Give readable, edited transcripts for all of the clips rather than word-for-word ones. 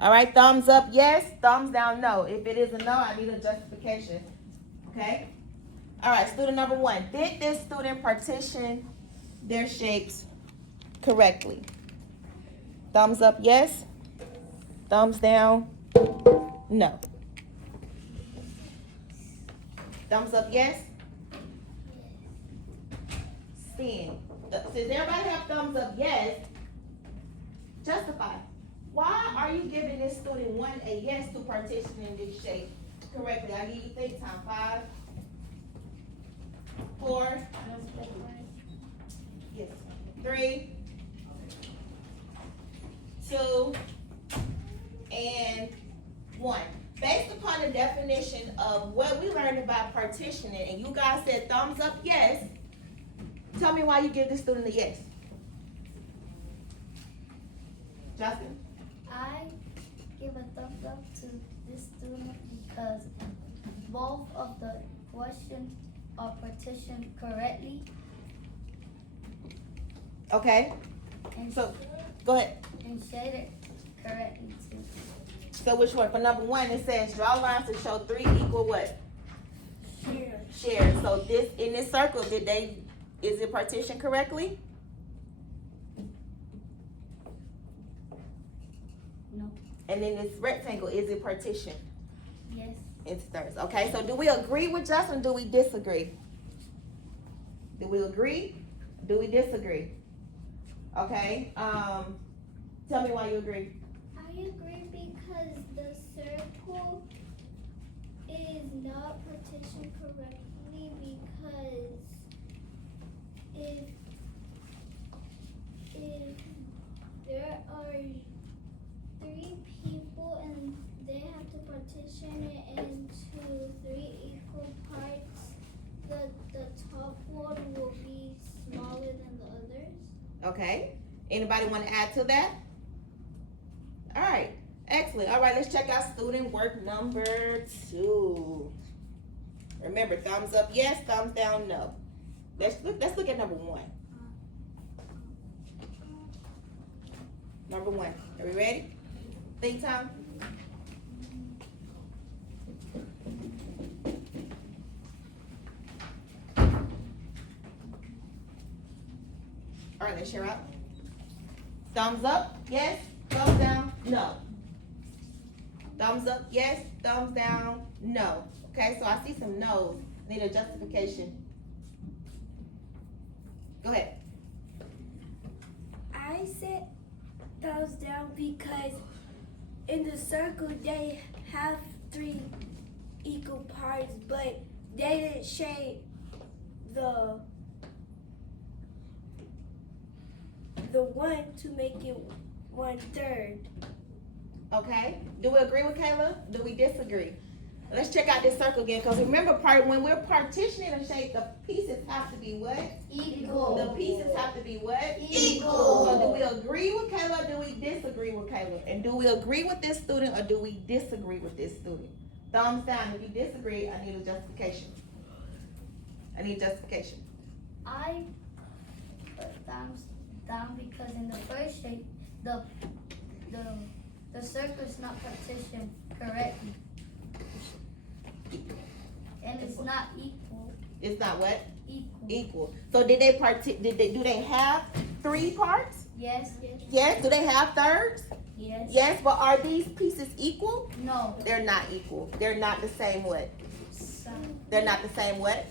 All right, thumbs up, yes. Thumbs down, no. If it is a no, I need a justification. Okay? All right, student number 1. Did this student partition their shapes correctly? Thumbs up, yes. Thumbs down, no. Thumbs up, yes. Spin. Since everybody have thumbs up, yes, justify. Why are you giving this student 1 a yes to partitioning this shape correctly? I give you think time. 5, 4, yes, 3, 2, and 1. Based upon the definition of what we learned about partitioning, and you guys said thumbs up, yes, tell me why you give this student a yes. Justin? I give a thumbs up to this student because both of the questions are partitioned correctly. Okay, And, so go ahead. and shaded correctly too. So which one? For number 1, it says draw lines to show 3 equal what? Shares. So this, in this circle, is it partitioned correctly? No. And then this rectangle, is it partitioned? Yes. Into thirds. Okay, so do we agree with Justin or do we disagree? Do we agree? Do we disagree? Okay, tell me why you agree. I agree because the circle is not partitioned correctly because if there are 3 people and they have to partition it into 3 equal parts, the top one will be smaller than the others. Okay, anybody want to add to that? All right, excellent. All right, let's check out student work number 2. Remember, thumbs up, yes, thumbs down, no. Let's look at number 1. Number 1, are we ready? Think time. All right, let's share out. Thumbs up, yes. Thumbs down, no. Thumbs up, yes. Thumbs down, no. Okay, so I see some no's. Need a justification. Go ahead. I said thumbs down because in the circle they have 3 equal parts, but they didn't shape the one to make it 1/3. Okay, do we agree with Kayla? Do we disagree? Let's check out this circle again, because remember, when we're partitioning a shape, the pieces have to be what? Equal. The pieces have to be what? Equal. So do we agree with Kayla or do we disagree with Kayla? And do we agree with this student or do we disagree with this student? Thumbs down. If you disagree, I need a justification. I need justification. I put thumbs down because in the first shape, the circle is not partitioned correctly, and it's not equal. It's not what? Equal. Equal. So do they have 3 parts? Yes. Yes. Do they have thirds? Yes. Yes, but are these pieces equal? No. They're not equal. They're not the same what? Side. They're not the same what?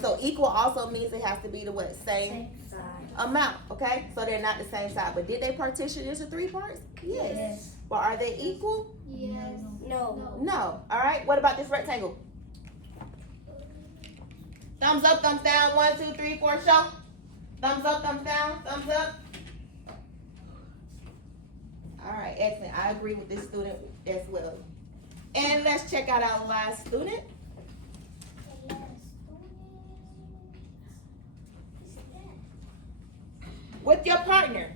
So equal also means it has to be the what? Same Side. amount, okay? So they're not the same side. But did they partition into 3 parts? Yes. But are they equal? Yes. No. No. All right. What about this rectangle? Thumbs up, thumbs down. 1, 2, 3, 4, show. Thumbs up, thumbs down, thumbs up. All right, excellent. I agree with this student as well. And let's check out our last student. With your partner,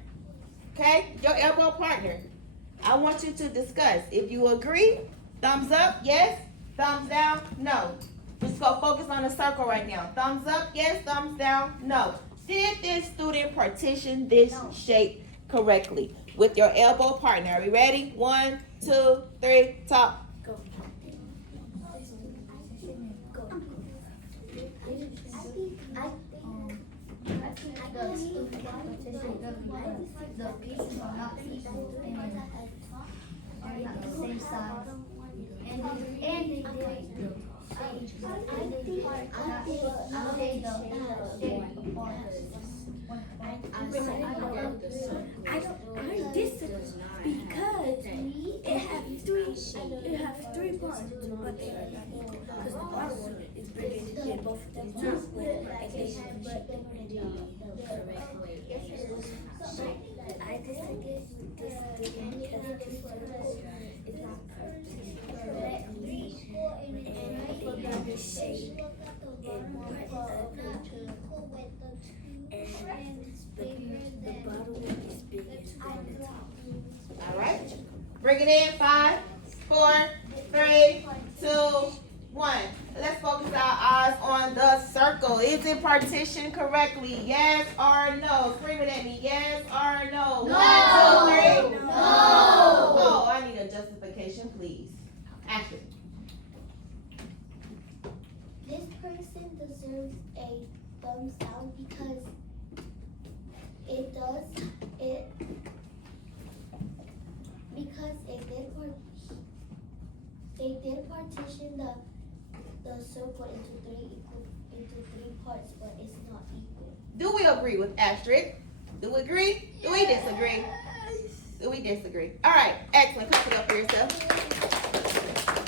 okay? Your elbow partner. I want you to discuss. If you agree, thumbs up, yes. Thumbs down, no. Just go focus on the circle right now. Thumbs up, yes. Thumbs down, no. Did this student partition this shape correctly? with your elbow partner. Are we ready? 1, 2, 3, talk. Go. The pieces are not equal and are not the same size. And they I disagree because it have three parts, but they are not equal. Because the bottom one is bigger than both of them too. I disagree with this because this circle is not perfect correctly, and they have the shape and the bottom one is bigger than the top. All right. Bring it in. 5, 4, 3, 2, 1. Let's focus our eyes on the circle. Is it partitioned correctly? Yes or no? Scream it at me. Yes or no? No. 1, 2, 3. No. Oh, I need a justification, please. Ashley. This person deserves a thumbs down because it did partition the circle into three parts, but it's not equal. Do we agree with Astrid? Do we agree? Do we disagree? Do we disagree? All right, excellent. Come it up for yourself.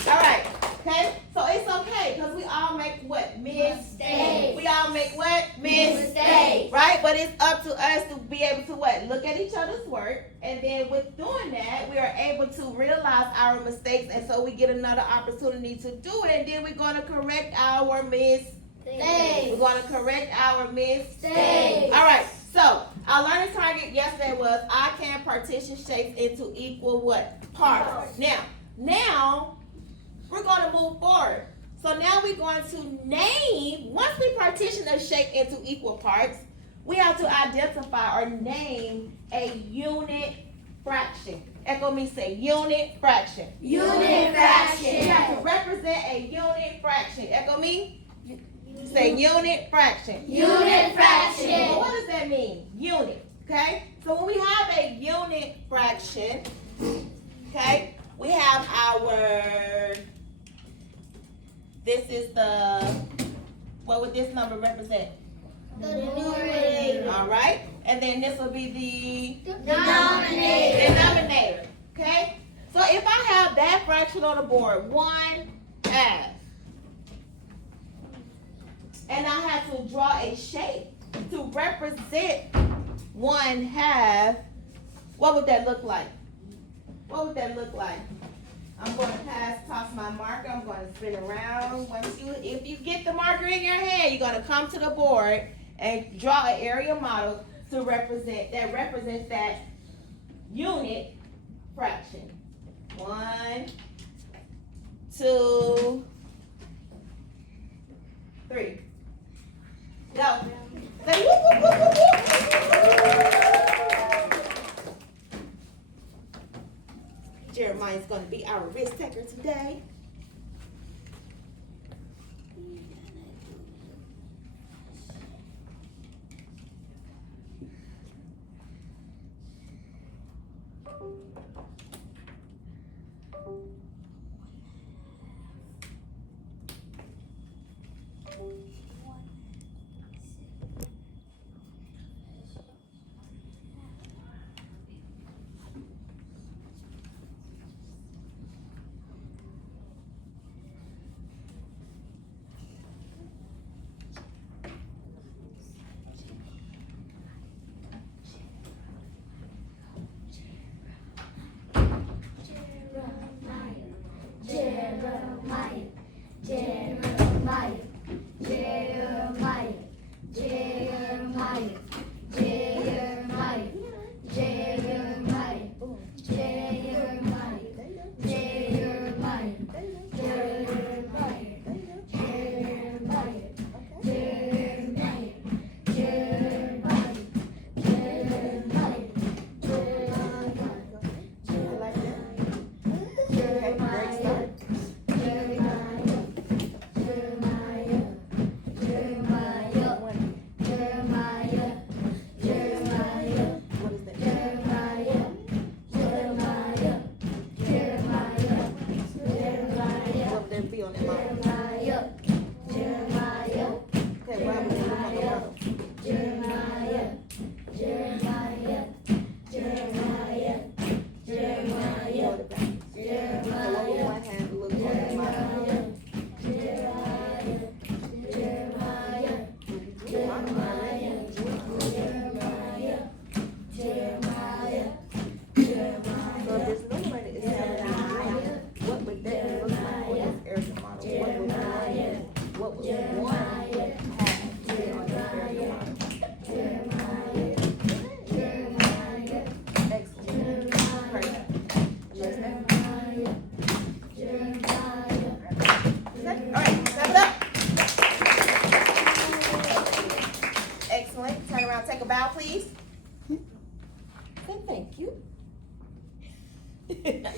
All right, okay? So it's okay because we all make what? Mistakes. We all make what? Mistakes. Right? But it's up to us to be able to what? Look at each other's work. And then with doing that, we are able to realize our mistakes. And so we get another opportunity to do it. And then we're going to correct our mistakes. We're going to correct our mistakes. All right. So our learning target yesterday was I can partition shapes into equal what? Parts. Now we're going to move forward. So now we're going to name, once we partition a shape into equal parts, we have to identify or name a unit fraction. Echo me, say unit fraction. Unit fraction. We have to represent a unit fraction. Echo me. Say unit fraction. Unit fraction. Well, what does that mean? Unit. Okay? So when we have a unit fraction, okay, we have our, this is the, what would this number represent? The numerator. All right? And then this will be the Denominator. denominator. Okay? So if I have that fraction on the board, 1/2, and I have to draw a shape to represent 1/2, what would that look like? What would that look like? I'm going to toss my marker. I'm going to spin around. If you get the marker in your hand, you're going to come to the board and draw an area model to represents that unit fraction. 1, 2, 3. Go. Say whoop, whoop, whoop, whoop, whoop. Jeremiah's going to be our risk taker today.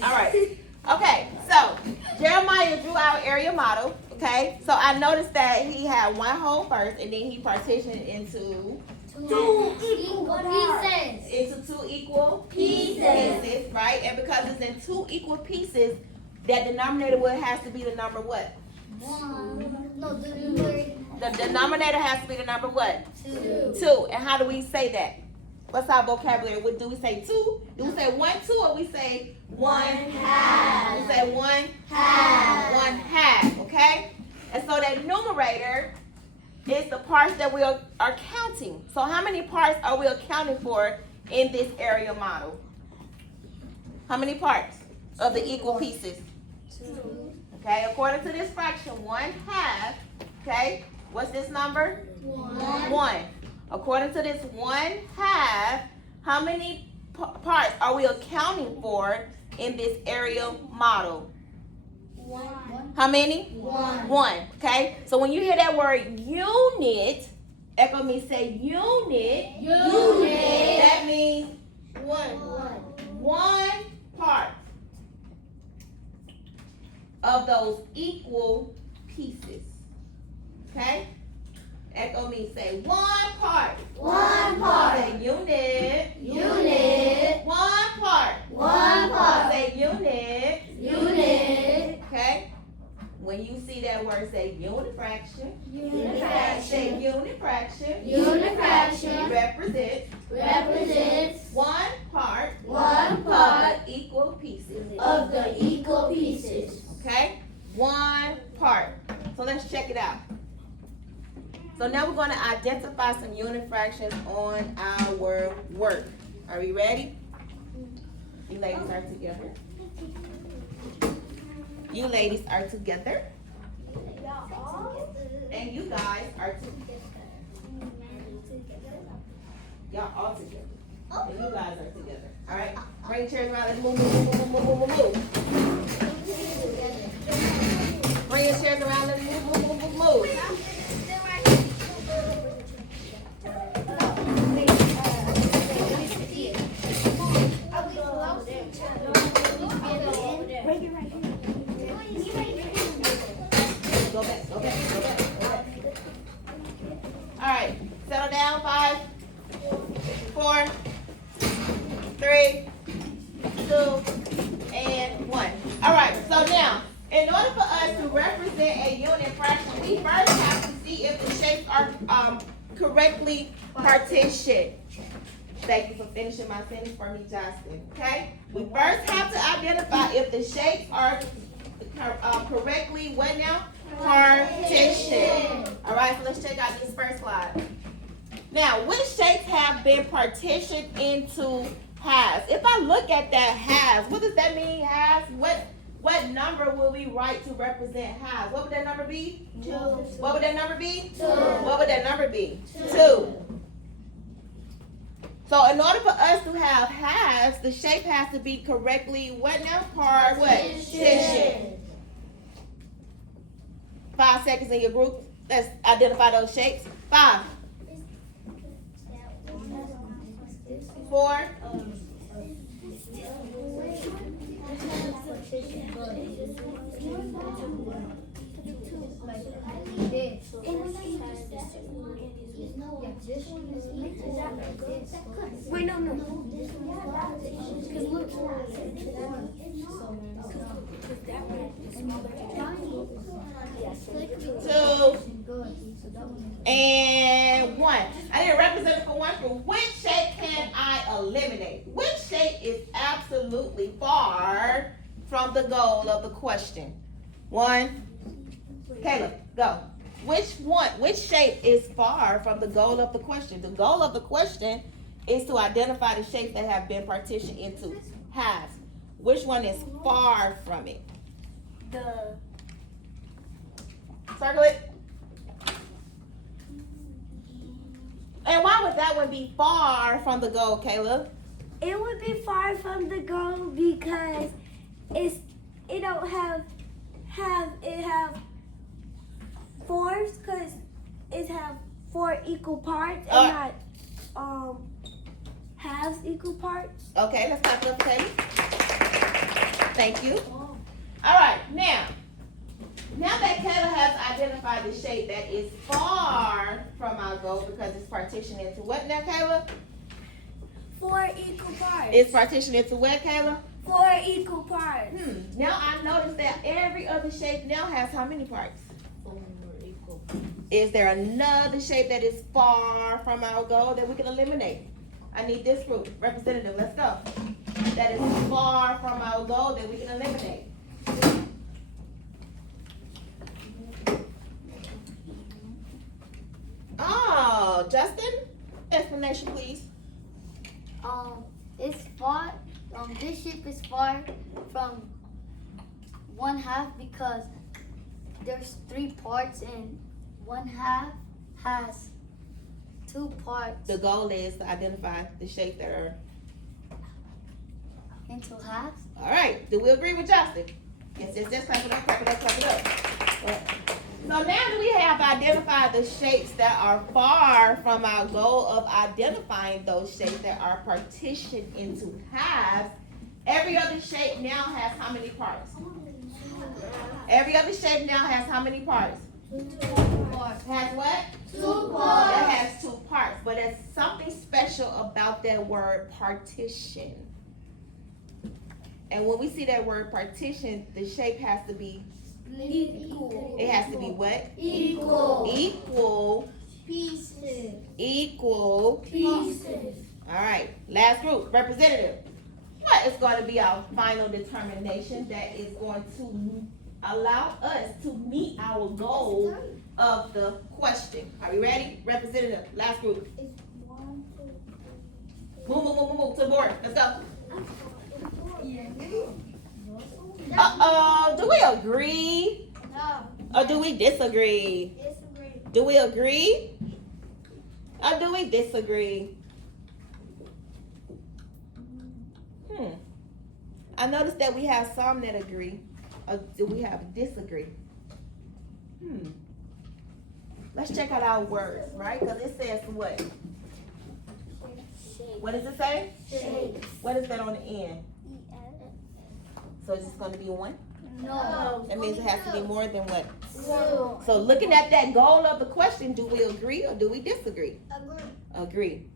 All right. Okay, so Jeremiah drew our area model. Okay, so I noticed that he had one whole first, and then he partitioned into Two equal pieces. two equal Pieces. right? And because it's in two equal pieces, that denominator would has to be the number what? One. No, the number The denominator has to be the number what? two. 2. And how do we say that? What's our vocabulary? What do we say? 2? Do we say 1, 2, or we say 1 half? We say 1 Half. 1 half. Okay. And so that numerator is the parts that we are counting. So how many parts are we accounting for in this area model? How many parts of the equal pieces? Two. Okay, according to this fraction, 1 half, okay, what's this number? One. 1. According to this 1 half, how many parts are we accounting for in this area model? One. How many? One. 1, okay? So when you hear that word unit, echo me, say unit. Unit. That means One. 1 part of those equal pieces. Okay? Echo me, say 1 part. One part. Say unit. Unit. 1 part. One part. Say unit. Unit. Okay? When you see that word, say unit fraction. Unit Say fraction. unit fraction. Unit fraction. Represents Represents 1 part one part of the equal pieces. of the equal pieces. Okay? 1 part. So let's check it out. So now we're going to identify some unit fractions on our work. Are we ready? You ladies are together. You ladies are together. And you guys are together. Y'all all together. And you guys are together. All right? Bring your chairs around. Let's move. Bring your chairs around. Let's move. Go back. All right. Settle down. 5, 4, 3, 2, and 1. All right. So now, in order for us to represent a unit fraction, we first have to see if the shapes are correctly partitioned. Thank you for finishing my sentence for me, Justin. Okay? We first have to identify if the shapes are correctly, what now? Partitioned. All right, so let's check out this first slide. Now, which shapes have been partitioned into halves? If I look at that halves, what does that mean, halves? What number will we write to represent halves? What would that number be? 2. What would that number be? 2. What would that number be? 2. So in order for us to have halves, the shape has to be correctly what now? Partitioned. 5 seconds in your group. Let's identify those shapes. 5, 4, Wait, no. two, and 1. I need a representative for 1 group. Which shape can I eliminate? Which shape is absolutely far from the goal of the question? 1. Caleb, go. Which shape is far from the goal of the question? The goal of the question is to identify the shapes that have been partitioned into halves. Which one is far from it? Circle it. And why would that one be far from the goal, Caleb? It would be far from the goal because it don't have fours, because it have 4 equal parts and not halves equal parts. Okay, let's clap it up, Caleb. Thank you. All right, now that Kayla has identified the shape that is far from our goal because it's partitioned into what now, Kayla? 4 equal parts. It's partitioned into what, Kayla? 4 equal parts. Now I notice that every other shape now has how many parts? Is there another shape that is far from our goal that we can eliminate? I need this group. Representative, let's go. That is far from our goal that we can eliminate. Oh, Justin, explanation please. It's far. This shape is far from 1/2 because there's 3 parts and 1/2 has 2 parts The goal is to identify the shape that are. into halves. All right. Do we agree with Justin? Yes, clap it up, clap it up, clap it up. Right. So now that we have identified the shapes that are far from our goal of identifying those shapes that are partitioned into halves, every other shape now has how many parts? Every other shape now has how many parts? 2 parts. Has what? 2 That has 2 parts, but there's something special about that word partition. And when we see that word partition, the shape has to be, Equal. it has to be what? Equal. Equal. Pieces. Equal. Pieces. All right, last group, representative. What is going to be our final determination that is going to allow us to meet our goal of the question? Are you ready? Representative, last group. It's 1, 2, 3. Move to the board. Let's go. Do we agree? No. Or do we disagree? Disagree. Do we agree? Or do we disagree? I noticed that we have some that agree. Or do we have disagree? Let's check out our words, right? Because it says what? What does it say? Shape. What is that on the end? So it's just going to be 1? No. That means it has to be more than what? 2. So looking at that goal of the question, do we agree or do we disagree? Agree. Agree.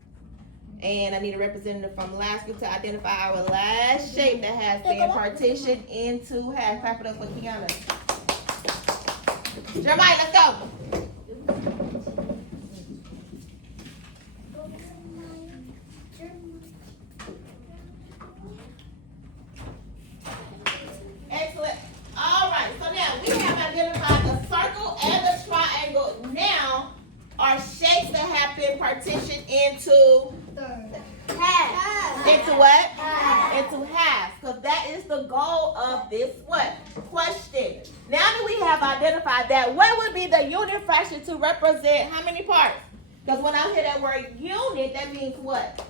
And I need a representative from last group to identify our last shape that has been partitioned into half. Clap it up for Kiana. Jeremiah, let's go. Excellent. All right, so now we have identified the circle and the triangle. Now are shapes that have been partitioned into Half. into what? Half. Into half. Because that is the goal of this what? Question. Now that we have identified that, what would be the unit fraction to represent how many parts? Because when I hear that word unit, that means what?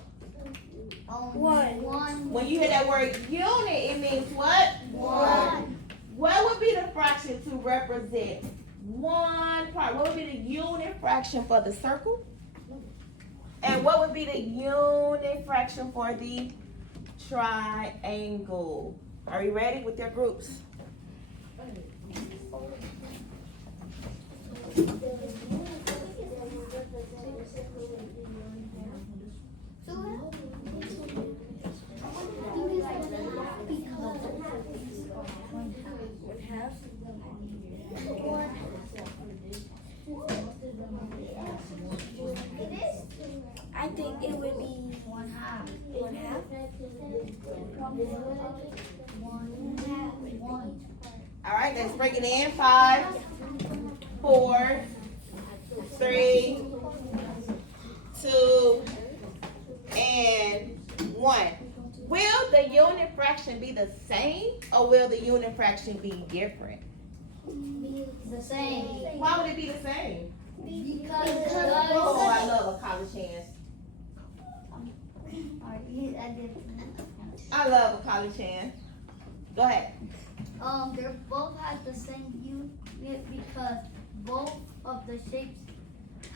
1. When you hear that word unit, it means what? 1. What would be the fraction to represent 1 part? What would be the unit fraction for the circle? And what would be the unit fraction for the triangle? Are you ready with your groups? I think it would be 1/2. 1/2. All right, let's break it in. 5, 4, 3, 2, and 1. Will the unit fraction be the same or will the unit fraction be different? The same. Why would it be the same? Because Oh, I love a college hand. I love a college hand. Go ahead. they both have the same unit because both of the shapes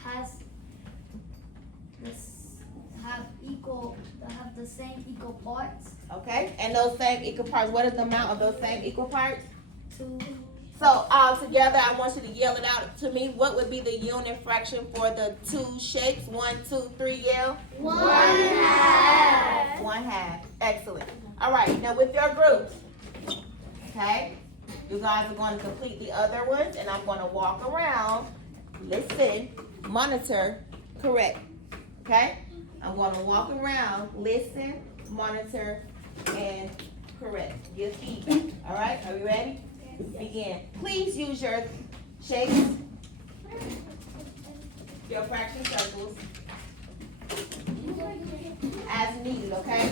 has have the same equal parts. Okay, and those same equal parts, what is the amount of those same equal parts? 2. So all together, I want you to yell it out to me. What would be the unit fraction for the two shapes? 1, 2, 3, yell. 1/2. 1/2. Excellent. All right, now with your groups, okay, you guys are going to complete the other ones, and I'm going to walk around, listen, monitor, correct. Okay? I'm going to walk around, listen, monitor, and correct. Give feedback. All right, are we ready? Begin. Please use your shapes, your fraction circles, as needed, okay?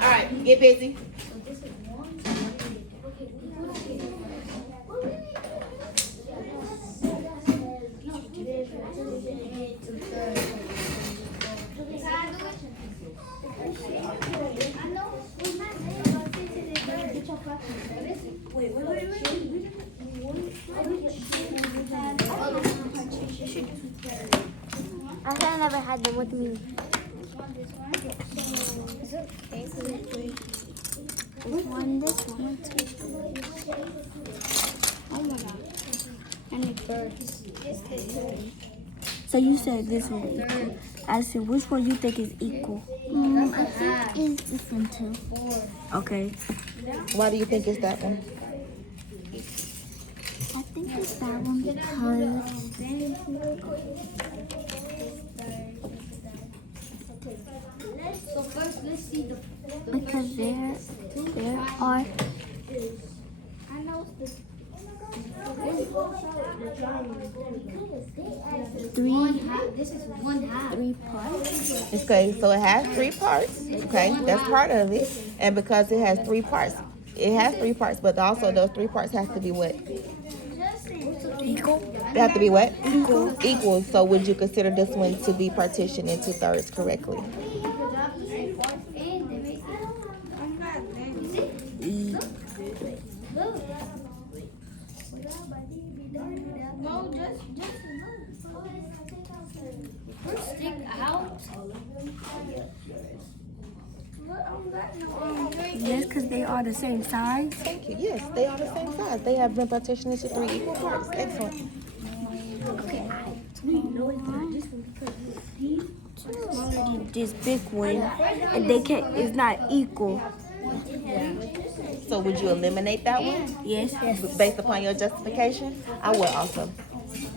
All right, get busy. So this is 1. I thought I never had them with me. This one, two. Oh my god. And it burns. So you said this one is equal. I said, which one you think is equal? I think Is this one too? Okay. Why do you think it's that one? I think it's that one because So first, let's see the. because there are I know the This is 1/2. 3 parts. Okay, so it has 3 parts. Okay, that's part of it. And because it has 3 parts, but also those 3 parts have to be what? Equal. They have to be what? Equal. So would you consider this one to be partitioned into thirds correctly? stick out. Yes, because they are the same size. Thank you. Yes, they are the same size. They have been partitioned into 3 equal parts. Excellent. This big one, and they can't. It's not equal. So would you eliminate that one Yes. based upon your justification? I would also.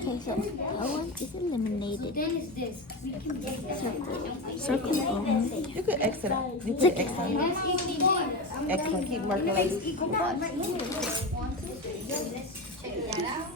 Okay, so that one is eliminated. Then is this. We can get that. Circle only. You could exit out. You could exit out. That's equally big. Excellent. Keep working, ladies. Equal parts right here. 1, 2, 3. Let's check that out.